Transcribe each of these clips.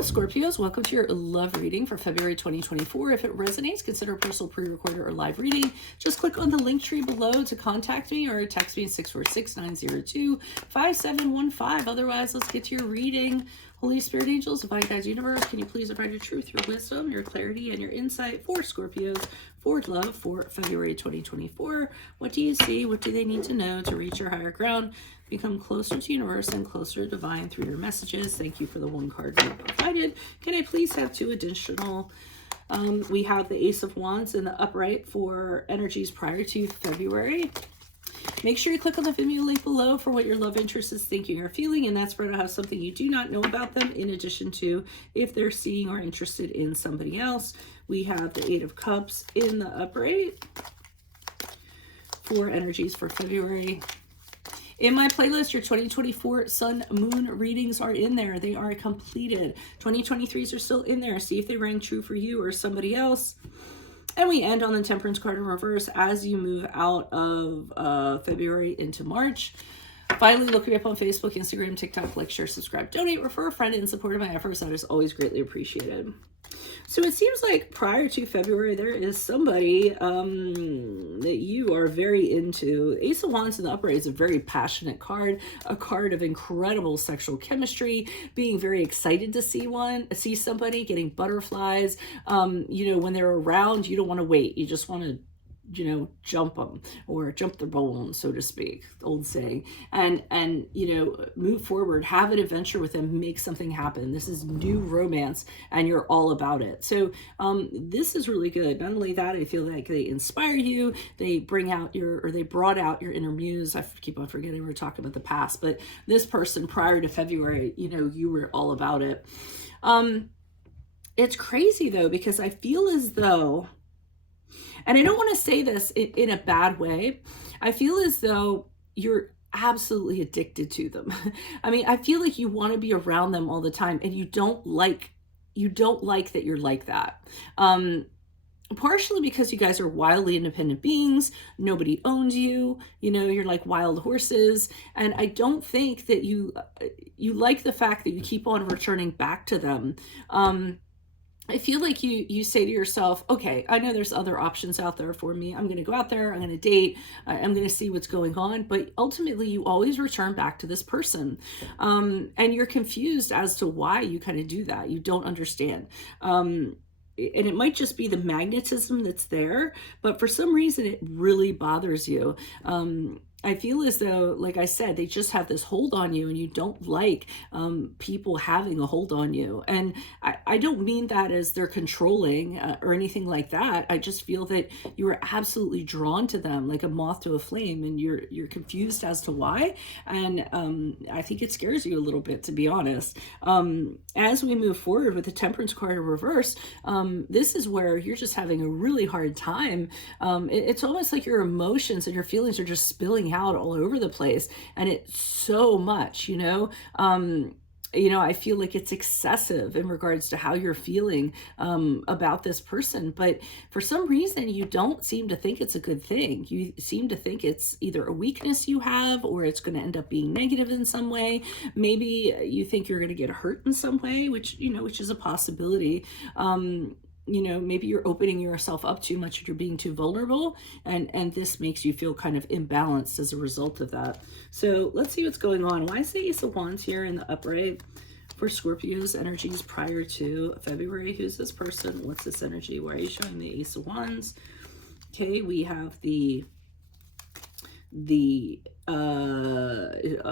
Hello, Scorpios. Welcome to your love reading for February 2024. If it resonates, consider a personal pre-recorded or live reading. Just click on the link tree below to contact me or text me at 646-902-5715. Otherwise, let's get to your reading. Holy Spirit, angels, divine guides, universe, can you please provide your truth, your wisdom, your clarity, and your insight for Scorpios for love for February 2024? What do you see? What do they need to know to reach your higher ground? Become closer to universe and closer to divine through your messages. Thank you for the one card you provided. Can I please have two additional? We have the Ace of Wands in the upright for energies prior to February. Make sure you click on the Vimeo link below for what your love interest is thinking or feeling, and that's where to have something you do not know about them, in addition to if they're seeing or interested in somebody else. We have the Eight of Cups in the upright for energies for February. In my playlist, your 2024 Sun Moon readings are in there. They are completed. 2023s are still in there. See if they rang true for you or somebody else. And we end on the Temperance card in reverse as you move out of February into March. Finally, look me up on Facebook, Instagram, TikTok, like, share, subscribe, donate, refer a friend in support of my efforts. That is always greatly appreciated. So it seems like prior to February, there is somebody that you are very into. Ace of Wands in the upright is a very passionate card, a card of incredible sexual chemistry, being very excited to see somebody, getting butterflies. You know, when they're around, you don't want to wait. You just want to, you know, jump them or jump the bone, so to speak, the old saying, and you know, move forward, have an adventure with them, make something happen. This is new romance and you're all about it. So this is really good. Not only that, I feel like they inspire you, they bring out they brought out your inner muse. I keep on forgetting we're talking about the past, but this person prior to February, you know, you were all about it. It's crazy though, because I feel as though, and I don't want to say this in a bad way, I feel as though you're absolutely addicted to them. I mean, I feel like you want to be around them all the time, and you don't like that you're like that. Partially because you guys are wildly independent beings. Nobody owns you. You know, you're like wild horses. And I don't think that you like the fact that you keep on returning back to them. I feel like you say to yourself, okay, I know there's other options out there for me. I'm going to go out there. I'm going to date. I'm going to see what's going on. But ultimately, you always return back to this person. And you're confused as to why you kind of do that. You don't understand. And it might just be the magnetism that's there, but for some reason, it really bothers you. I feel as though, like I said, they just have this hold on you, and you don't like people having a hold on you. And I don't mean that as they're controlling or anything like that. I just feel that you are absolutely drawn to them like a moth to a flame, and you're confused as to why. And I think it scares you a little bit, to be honest. As we move forward with the Temperance card in reverse, this is where you're just having a really hard time. It's almost like your emotions and your feelings are just spilling out all over the place, and it's so much, you know, I feel like it's excessive in regards to how you're feeling about this person, but for some reason you don't seem to think it's a good thing. You seem to think it's either a weakness you have, or it's going to end up being negative in some way. Maybe you think you're going to get hurt in some way, which is a possibility. You know, maybe you're opening yourself up too much, and you're being too vulnerable, and this makes you feel kind of imbalanced as a result of that. So let's see what's going on. Why is the Ace of Wands here in the upright for Scorpio's energies prior to February? Who's this person? What's this energy? Why are you showing the Ace of Wands? Okay, we have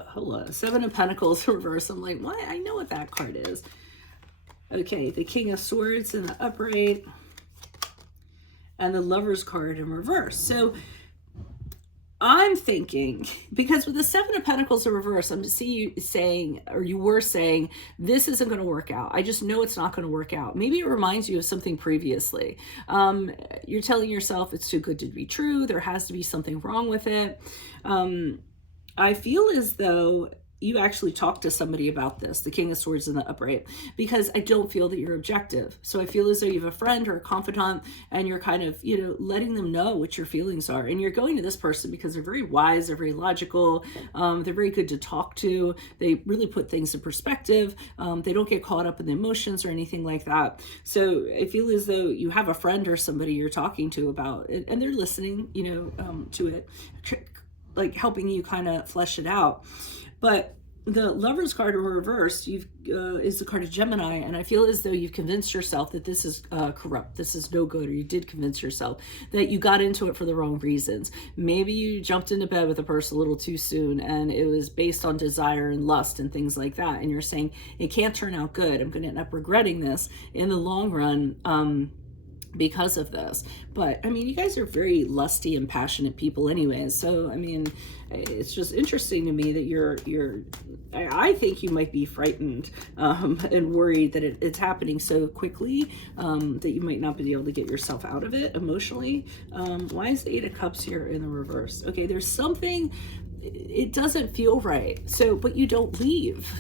hold on, Seven of Pentacles reverse. I'm like, what? I know what that card is. Okay, the King of Swords in the upright, and the Lover's card in reverse. So I'm thinking, because with the Seven of Pentacles in reverse, I'm see you saying, or you were saying, this isn't going to work out. I just know it's not going to work out. Maybe it reminds you of something previously. You're telling yourself it's too good to be true. There has to be something wrong with it. I feel as though you actually talk to somebody about this, the King of Swords in the upright, because I don't feel that you're objective. So I feel as though you have a friend or a confidant and you're kind of, letting them know what your feelings are. And you're going to this person because they're very wise, they're very logical, they're very good to talk to. They really put things in perspective. They don't get caught up in the emotions or anything like that. So I feel as though you have a friend or somebody you're talking to about it, and they're listening, to it, like helping you kind of flesh it out. But the Lover's card in reverse is the card of Gemini, and I feel as though you've convinced yourself that this is corrupt, this is no good, or you did convince yourself that you got into it for the wrong reasons. Maybe you jumped into bed with a person a little too soon, and it was based on desire and lust and things like that, and you're saying, it can't turn out good, I'm going to end up regretting this in the long run, because of this. But I mean, you guys are very lusty and passionate people anyways, so I mean, it's just interesting to me that I think you might be frightened and worried that it's happening so quickly, that you might not be able to get yourself out of it emotionally. Why is the Eight of Cups here in the reverse? Okay, there's something, it doesn't feel right, but you don't leave.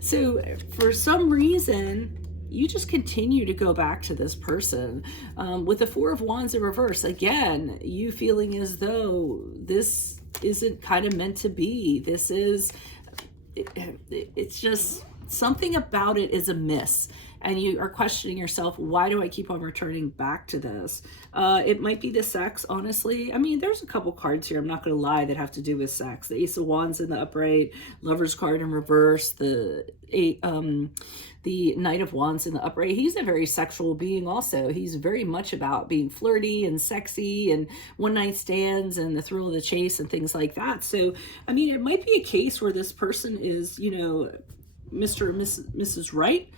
So for some reason, you just continue to go back to this person. With the Four of Wands in reverse, again, you feeling as though this isn't kind of meant to be. It's just something about it is amiss. And you are questioning yourself, why do I keep on returning back to this? It might be the sex, honestly. I mean, there's a couple cards here, I'm not going to lie, that have to do with sex. The Ace of Wands in the upright, Lover's card in reverse, the Knight of Wands in the upright. He's a very sexual being also. He's very much about being flirty and sexy and one-night stands and the thrill of the chase and things like that. So, I mean, it might be a case where this person is, Mr. or Mrs. Right,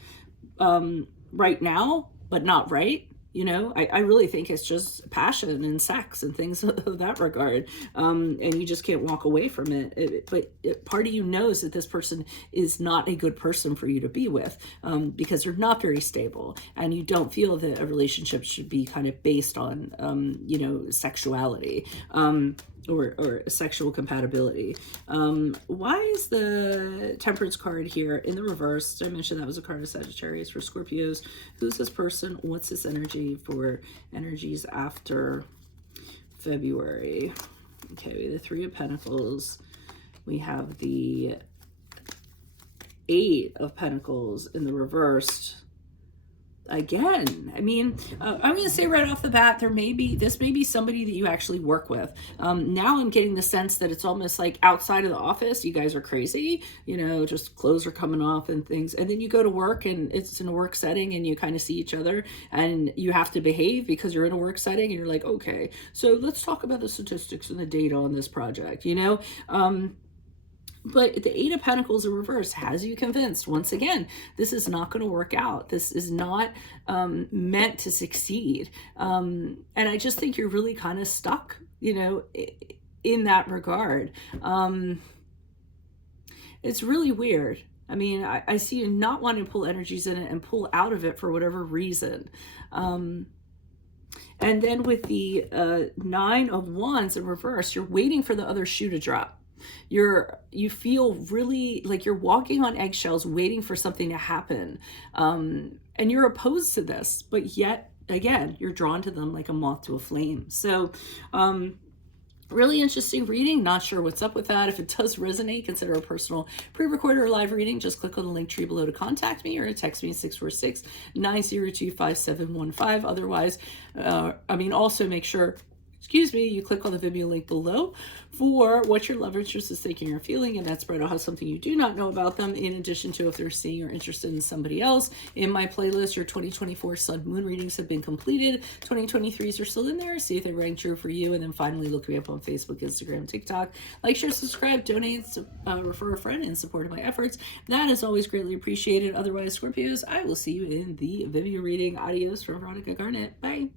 right now, but not right. I really think it's just passion and sex and things of that regard. And you just can't walk away from it. But part of you knows that this person is not a good person for you to be with, because they're not very stable. And you don't feel that a relationship should be kind of based on, sexuality. Or sexual compatibility. Why is the Temperance card here in the reverse? Did I mention that was a card of Sagittarius for Scorpios? Who's this person? What's this energy for energies after February? Okay, we have the Three of Pentacles. We have the Eight of Pentacles in the reversed. Again, I mean, I'm going to say right off the bat, this may be somebody that you actually work with. Now I'm getting the sense that it's almost like outside of the office, you guys are crazy, just clothes are coming off and things. And then you go to work and it's in a work setting and you kind of see each other and you have to behave because you're in a work setting and you're like, okay, so let's talk about the statistics and the data on this project, But the Eight of Pentacles in reverse has you convinced, once again, this is not going to work out. This is not meant to succeed. And I just think you're really kind of stuck, in that regard. It's really weird. I mean, I see you not wanting to pull energies in it and pull out of it for whatever reason. And then with the Nine of Wands in reverse, you're waiting for the other shoe to drop. You feel really like you're walking on eggshells waiting for something to happen, and you're opposed to this, but yet again you're drawn to them like a moth to a flame. So really interesting reading. Not sure what's up with that. If it does resonate, consider a personal pre-recorded or live reading. Just click on the link tree below to contact me or text me 646-902-5715. Otherwise, also make sure you click on the Vimeo link below for what your love interest is thinking or feeling, and that's spread out how something you do not know about them, in addition to if they're seeing or interested in somebody else. In my playlist, your 2024 Sun Moon readings have been completed. 2023s are still in there. See if they rang true for you. And then finally, look me up on Facebook, Instagram, TikTok. Like, share, subscribe, donate, refer a friend in support of my efforts. That is always greatly appreciated. Otherwise, Scorpios, I will see you in the Vimeo reading. Adios from Veronica Garnett. Bye.